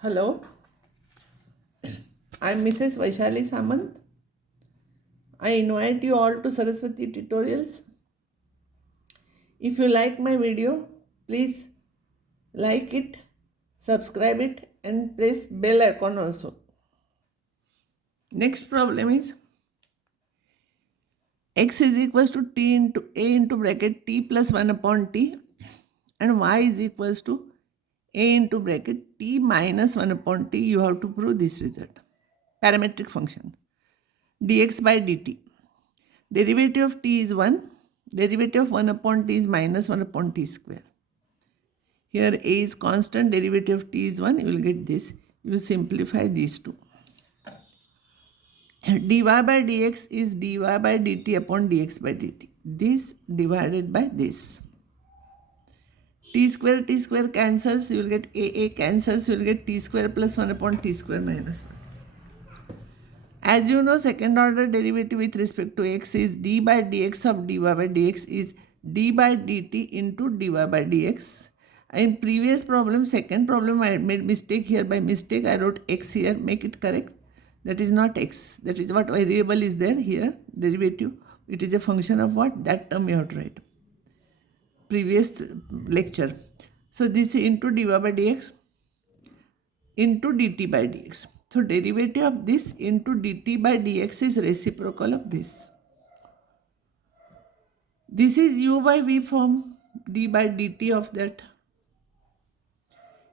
Hello, I'm Mrs. Vaishali Samant. I invite you all to Saraswati tutorials. If you like my video, please like it, subscribe it and press bell icon also. Next problem is x is equals to t into a into bracket t plus 1 upon t and y is equals to a into bracket t minus 1 upon t. You have to prove this result. Parametric function dx by dt. Derivative of t is 1. Derivative of 1 upon t is minus 1 upon t square. Here a is constant, derivative of t is 1. You will get this. You simplify these two. dy by dx is dy by dt upon dx by dt. This divided by this. T square cancels. You will get a cancels. You will get t square plus 1 upon t square minus 1. As you know, second order derivative with respect to x is d by dx of dy by dx is d by dt into dy by dx. In previous problem, second problem, I made mistake here. By mistake, I wrote x here. Make it correct. That is not x. That is what variable is there here. Derivative. It is a function of what? That term you have to write. Previous lecture. So this into dy by dx into dt by dx. So derivative of this into dt by dx is reciprocal of this. This is u by v form, d by dt of that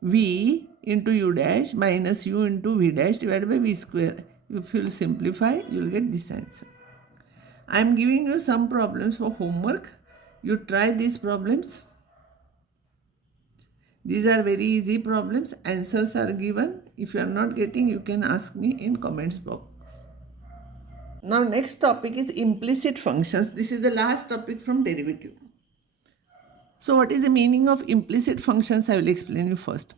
v into u dash minus u into v dash divided by v square. If you will simplify, you will get this answer. I am giving you some problems for homework. You try these problems. These are very easy problems. Answers are given. If you are not getting, you can ask me in comments box. Now next topic is implicit functions. This is the last topic from derivative. So what is the meaning of implicit functions? I will explain you first.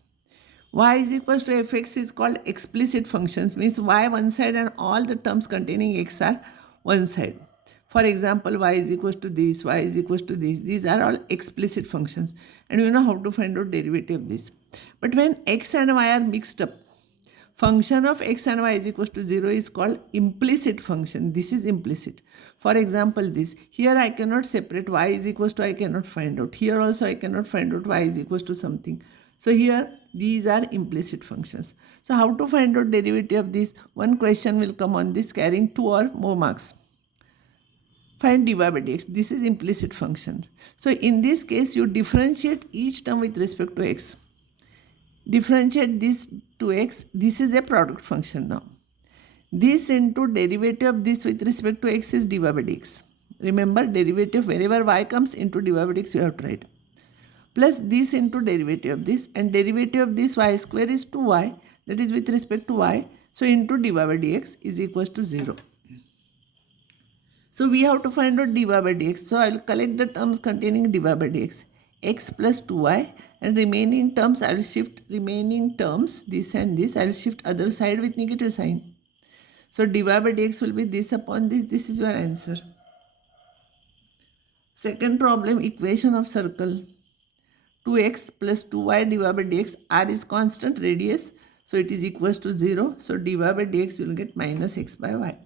Y is equals to fx is called explicit functions, means y one side and all the terms containing x are one side. For example, y is equals to this, y is equals to this. These are all explicit functions and you know how to find out derivative of this. But when x and y are mixed up, function of x and y is equals to 0 is called implicit function. This is implicit. For example, this. Here I cannot separate y is equals to I cannot find out. Here also I cannot find out y is equals to something. So here these are implicit functions. So how to find out derivative of this? One question will come on this carrying 2 or more marks. Find dy by dx. This is implicit function. So in this case you differentiate each term with respect to x. Differentiate this to x. This is a product function now. This into derivative of this with respect to x is dy by dx. Remember, derivative wherever y comes into dy by dx you have to write. Plus this into derivative of this, and derivative of this y square is 2y, that is with respect to y. So into dy by dx is equals to 0. So we have to find out dy by dx. So I will collect the terms containing dy by dx. X plus 2y, and remaining terms I will shift this and this I will shift other side with negative sign. So dy by dx will be this upon this. This is your answer. Second problem, equation of circle. 2x plus 2y dy by dx. R is constant, radius, so it is equals to 0. So dy by dx you will get minus x by y.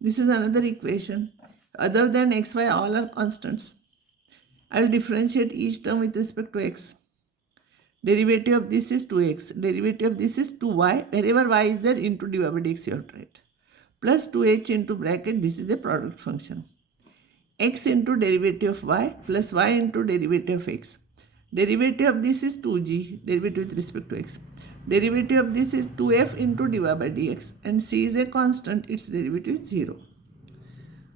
This is another equation. Other than x, y, all are constants. I will differentiate each term with respect to x. Derivative of this is 2x. Derivative of this is 2y. Wherever y is there, into dy by dx you have to write. Plus 2h into bracket, this is a product function. X into derivative of y plus y into derivative of x. Derivative of this is 2g, derivative with respect to x. Derivative of this is 2f into dy by dx, and c is a constant, its derivative is 0.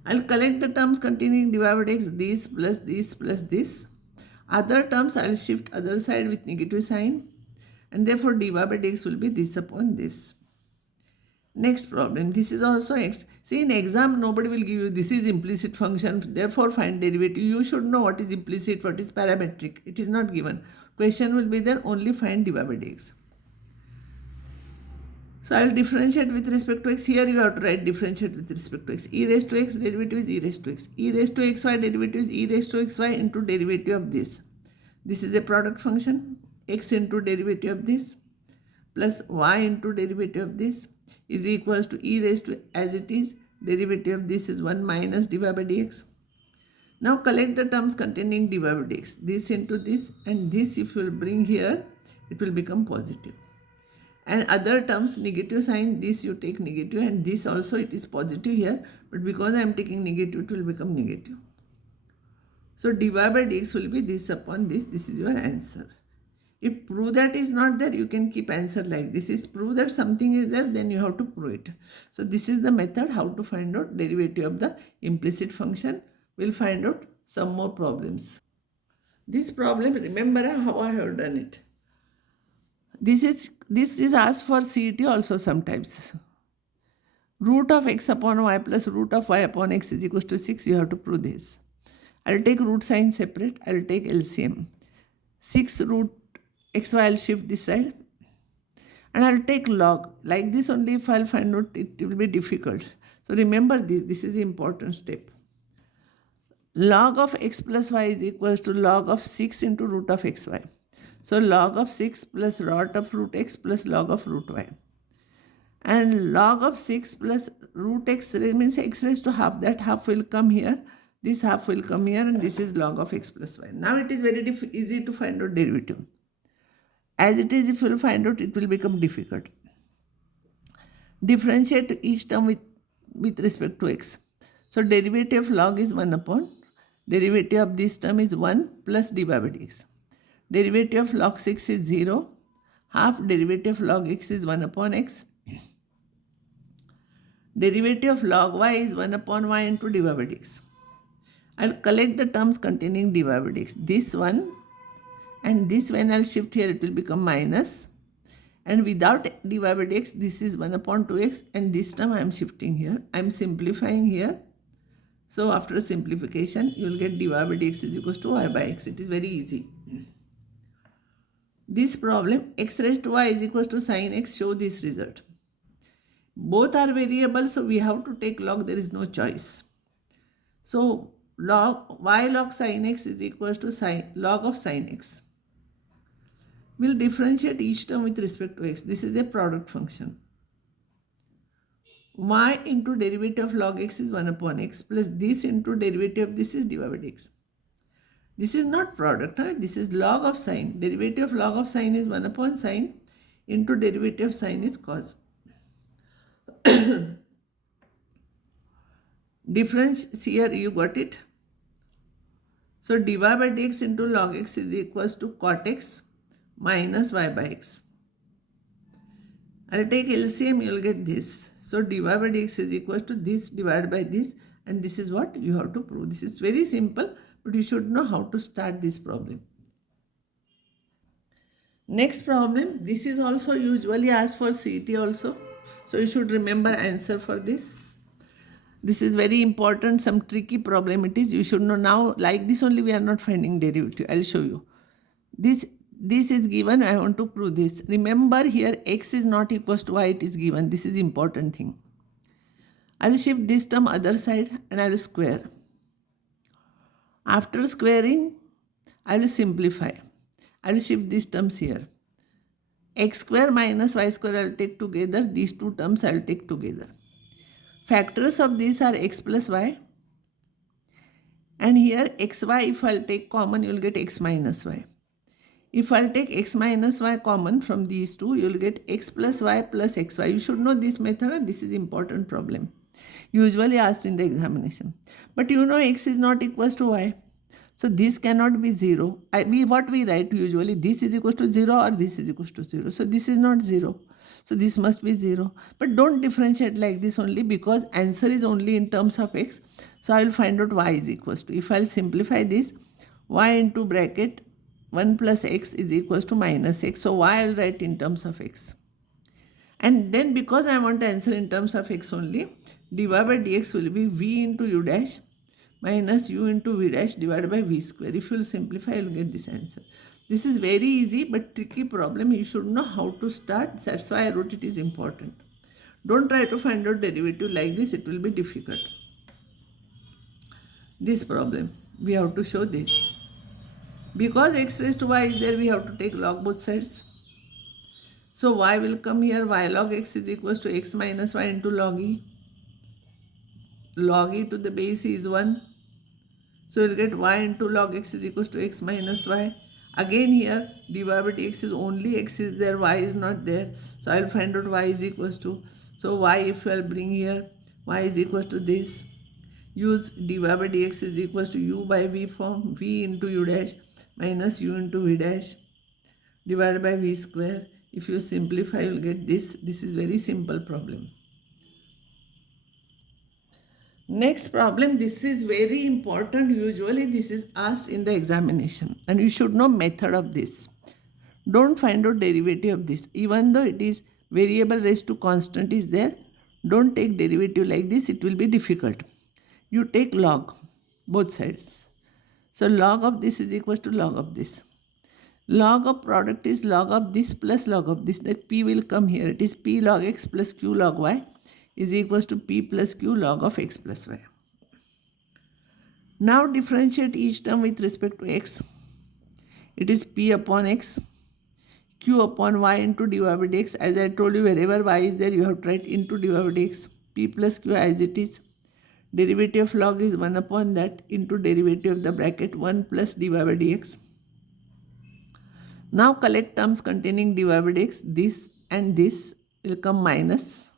I will collect the terms containing dy by dx, this plus this plus this. Other terms I will shift other side with negative sign, and therefore dy by dx will be this upon this. Next problem, this is also x. See, in exam nobody will give you this is implicit function, therefore find derivative. You should know what is implicit, what is parametric. It is not given. Question will be there, only find dy by dx. So I will differentiate with respect to x. Here you have to write differentiate with respect to x. E raised to x derivative is e raised to x. E raised to xy derivative is e raised to xy into derivative of this. This is a product function. X into derivative of this. plus y into derivative of this is equals to e raised to, as it is, derivative of this is 1 minus dy by dx. Now collect the terms containing dy by dx. This into this, and this if you will bring here, it will become positive. And other terms, negative sign, this you take negative, and this also it is positive here, but because I am taking negative, it will become negative. So dy by dx will be this upon this. This is your answer. If prove that is not there, you can keep answer like this. Is prove that something is there, then you have to prove it. So this is the method how to find out derivative of the implicit function. We'll find out some more problems. This problem, remember how I have done it. This is asked for CET also sometimes. Root of x upon y plus root of y upon x is equals to 6. You have to prove this. I'll take root sign separate. I'll take LCM. 6 root xy, I'll shift this side. And I'll take log. Like this only if I'll find out, it will be difficult. So remember this. This is the important step. Log of x plus y is equals to log of 6 into root of xy. So log of 6 plus root of root x plus log of root y. And log of 6 plus root x means x raised to half. That half will come here. This half will come here, and this is log of x plus y. Now it is very easy to find out derivative. As it is, if you will find out, it will become difficult. Differentiate each term with respect to x. So derivative of log is 1 upon. Derivative of this term is 1 plus dy by dx. Derivative of log 6 is 0. Half derivative of log x is 1 upon x. Derivative of log y is 1 upon y into dy by dx. I'll collect the terms containing dy by dx. This one and this, when I'll shift here, it will become minus. And without dy by dx, this is 1 upon 2x, and this term I am shifting here. I am simplifying here. So after simplification, you will get dy by dx is equals to y by x. It is very easy. This problem, x raised to y is equals to sin x, show this result. Both are variables, so we have to take log. There is no choice. So log y log sin x is equals to log of sin x. We'll differentiate each term with respect to x. This is a product function. Y into derivative of log x is 1 upon x plus this into derivative of this is dy by dx. This is not product. This is log of sine. Derivative of log of sine is 1 upon sine into derivative of sine is cos. Difference here, you got it. So dy by dx into log x is equals to cot x minus y by x. I'll take LCM, you'll get this. So dy by dx is equals to this divided by this, and this is what you have to prove. This is very simple, but you should know how to start this problem. Next problem, this is also usually asked for CET also. So you should remember answer for this. This is very important, some tricky problem it is. You should know now, like this only we are not finding derivative. I'll show you. This is given, I want to prove this. Remember here x is not equals to y, it is given. This is important thing. I will shift this term other side and I will square. After squaring, I will simplify. I will shift these terms here. X square minus y square I will take together. These two terms I will take together. Factors of these are x plus y. And here xy, if I will take common, you will get x minus y. If I'll take x minus y common from these two, you will get x plus y plus xy. You should know this method. This is important problem. Usually asked in the examination. But you know x is not equals to y. So this cannot be 0. What we write usually, this is equals to 0 or this is equals to 0. So this is not 0. So this must be 0. But don't differentiate like this only, because answer is only in terms of x. So I will find out y is equals to. If I will simplify this, y into bracket 1 plus x is equals to minus x. So y I will write in terms of x. And then because I want to answer in terms of x only, dy by dx will be v into u dash minus u into v dash divided by v square. If you will simplify, you will get this answer. This is very easy but tricky problem. You should know how to start. That's why I wrote it is important. Don't try to find out derivative like this. It will be difficult. This problem, we have to show this. Because x raised to y is there, we have to take log both sides. So y will come here, y log x is equals to x minus y into log e. Log e to the base is 1. So you'll get y into log x is equals to x minus y. Again here dy by dx is only x is there, y is not there. So I'll find out y is equals to, so y if I'll bring here, y is equals to this. Use dy by dx is equals to u by v form, v into u dash minus u into v dash divided by v square. If you simplify, you'll get this. This is very simple problem. Next problem, this is very important. Usually this is asked in the examination and you should know method of this. Don't find out derivative of this. Even though it is variable raised to constant is there, don't take derivative like this. It will be difficult. You take log, both sides. So log of this is equal to log of this. Log of product is log of this plus log of this. That p will come here. It is p log x plus q log y is equals to p plus q log of x plus y. Now differentiate each term with respect to x. It is p upon x, q upon y into dy by dx. As I told you, wherever y is there, you have to write into dy by dx. P plus q as it is. Derivative of log is 1 upon that into derivative of the bracket 1 plus dy by dx. Now collect terms containing dy by dx. This and this will come minus.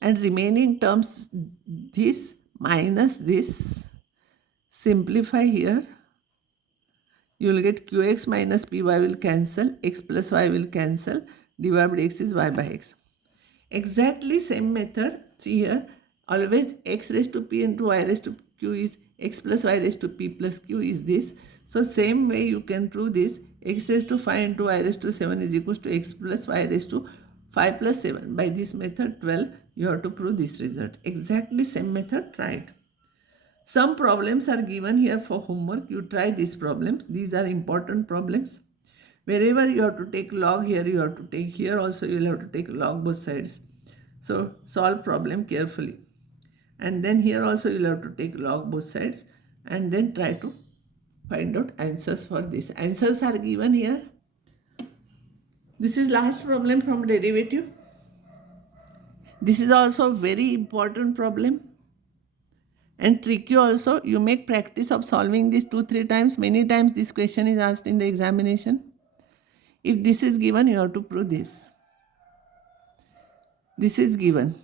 And remaining terms, this minus this, simplify here. You will get qx minus py will cancel, x plus y will cancel, dy by dx is y by x. Exactly same method. See here, always x raised to p into y raised to q is x plus y raised to p plus q is this. So same way you can prove this. X raised to 5 into y raised to 7 is equals to x plus y raised to 5 plus 7. By this method 12, you have to prove this result. Exactly same method, try it. Some problems are given here for homework. You try these problems. These are important problems. Wherever you have to take log, here you have to take, here also you will have to take log both sides. So solve problem carefully. And then here also you will have to take log both sides and then try to find out answers for this. Answers are given here. This is last problem from derivative. This is also a very important problem and tricky also. You make practice of solving this 2-3 times. Many times this question is asked in the examination. If this is given, you have to prove this. This is given.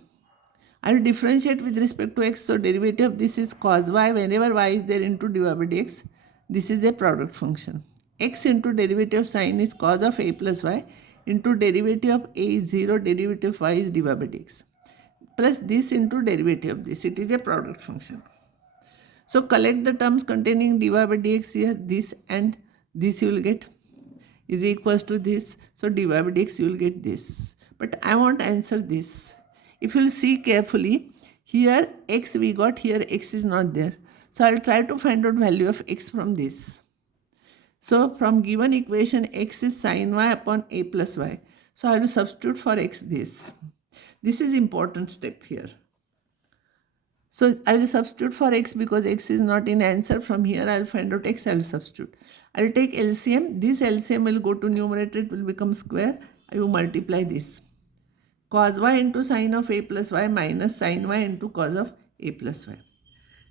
I will differentiate with respect to x. So derivative of this is cos y. Whenever y is there into dy by dx, this is a product function. X into derivative of sine is cos of a plus y into derivative of a is 0, derivative of y is dy by dx. Plus this into derivative of this. It is a product function. So collect the terms containing dy by dx here. This and this you will get is equals to this. So dy by dx you will get this. But I want to answer this. If you will see carefully, here x we got, here x is not there. So I will try to find out value of x from this. So from given equation, x is sin y upon a plus y. So I will substitute for x this. This is important step here. So I will substitute for x because x is not in answer. From here I will find out x, I will substitute. I will take LCM. This LCM will go to numerator, it will become square. I will multiply this. Cos y into sin of a plus y minus sin y into cos of a plus y.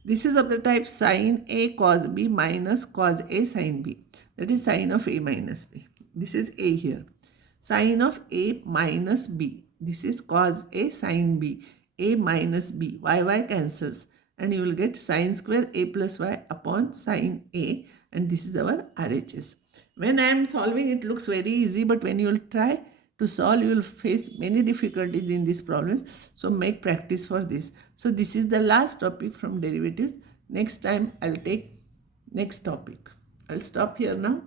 This is of the type sin a cos b minus cos a sin b. That is sin of a minus b. This is a here. Sin of a minus b. This is cos a sin b. A minus b. Y cancels. And you will get sin square a plus y upon sin a. And this is our RHS. When I am solving, it looks very easy. But when you will try to solve, you will face many difficulties in these problems. So make practice for this. So this is the last topic from derivatives. Next time I will take next topic. I will stop here now.